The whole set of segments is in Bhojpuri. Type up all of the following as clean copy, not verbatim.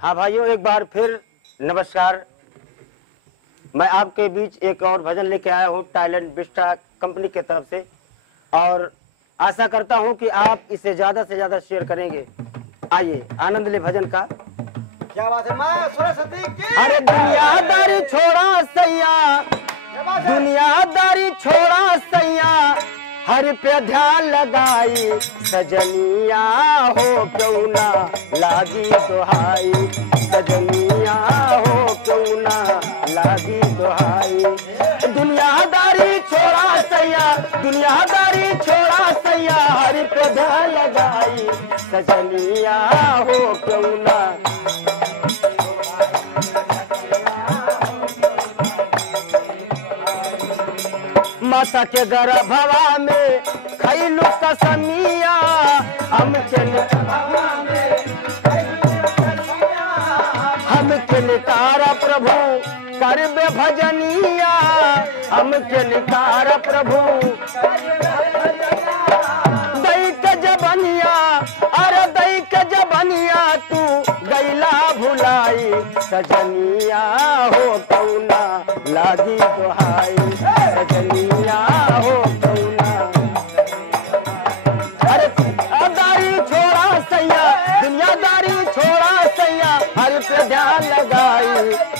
हाँ भाइयों, एक बार फिर नमस्कार। मैं आपके बीच एक और भजन लेके आया हूँ टैलेंट विस्टा कंपनी की तरफ से, और आशा करता हूँ कि आप इसे ज्यादा से ज्यादा शेयर करेंगे। आइए आनंद ले भजन का। क्या बात है माँ सरस्वती की। अरे दुनियादारी छोड़ा सैया, दुनियादारी छोड़ा सैया, हर पे ध्यान लगाई सजनिया हो क्यों ना लागी दुहाई, सजनिया हो क्यों ना लागी दुहाई। दुनियादारी छोड़ा सैया, दुनियादारी छोड़ा सैया, हर पे ध्यान लगाई सजनिया हो क्यों ना। माता के गर्भवा में खैलू कसमिया, हमके निकारा प्रभु करबे भजनिया, हमके निकारा प्रभु दई के जबनिया, अरे दई के जबनिया तू गैला भुलाई, सजनिया हो क्यों ना लागी दुहाई, सजनिया हो क्यों ना। अरे दारी छोड़ा सैया, दुनियादारी छोड़ा सैया, हर पे ध्यान लगाई।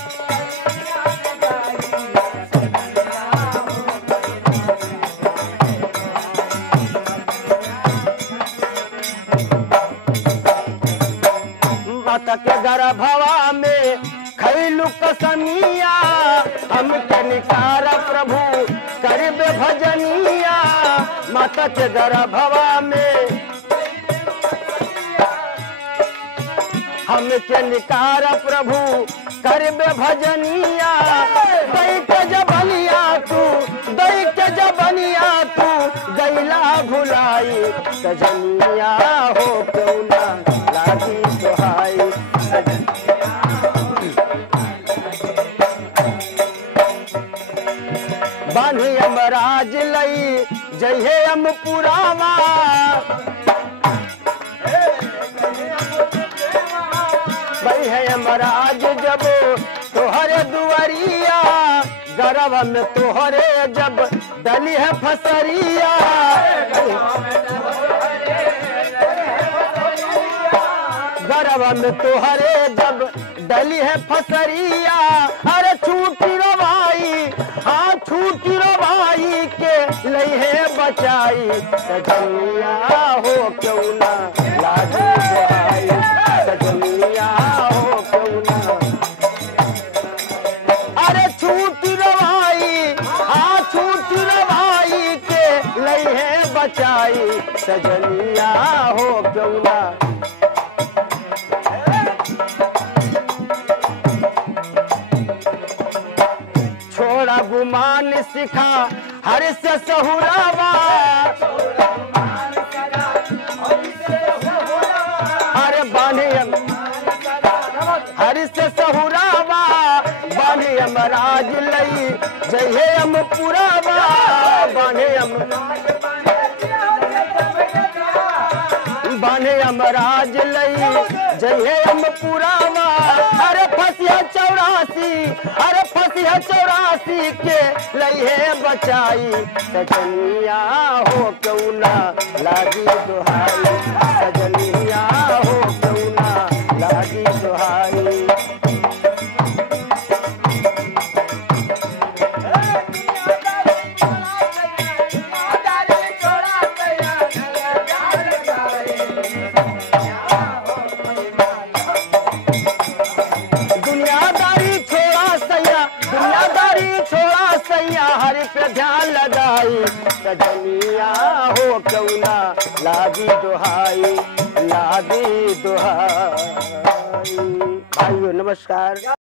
माता के गर्भवा में खैलू कसमिया, हमके निकारा प्रभु करबे भजनिया। माता के गर्भवा में हमके निकारा प्रभु करबे भजनिया। दई के जबनिया तू, दई के जबनिया तू गैला भुलाई, सजनिया हो क्यों ना लागी दुहाई। बान्हे यमराज लई जइहे यमपुरावा, बइहे यमराज जब तोहरे दुआरिया, गरव में तोहरे जब डली है फसरिया, गरव में तोहरे जब डली है फसरिया। अरे छूटी रो भाई, हाँ छूटी रो भाई के लई है बचाई, सजनिया हो क्यों ना लागी दुहाई, सजनिया हो क्यों ना। अरे छूटी रो भाई, हाँ छूटी रो भाई के लई है बचाई, सजनिया हो क्यों ना। छोड़ा गुमान सिखा हर से सहुरावा, अरे बान्हे हर से सहुरावा, बान्हे यमराज लई जइहे यमपुरावा, बान्हे यमराज लई जइहे यमपुरावा। अरे फसिया 84, अरे फसिया 84 के लई है बचाई, सजनिया हो क्यों ना लागी दुहाई, सजनिया हो क्यों ना लागी दुहाई। दुनियादारी छोड़ा सैया, दुनियादारी छोड़ा सैया, हर पे ध्यान लगाई, सजनिया हो क्यों ना लागी दुहाई, लागी दुहाई। भाइयों नमस्कार।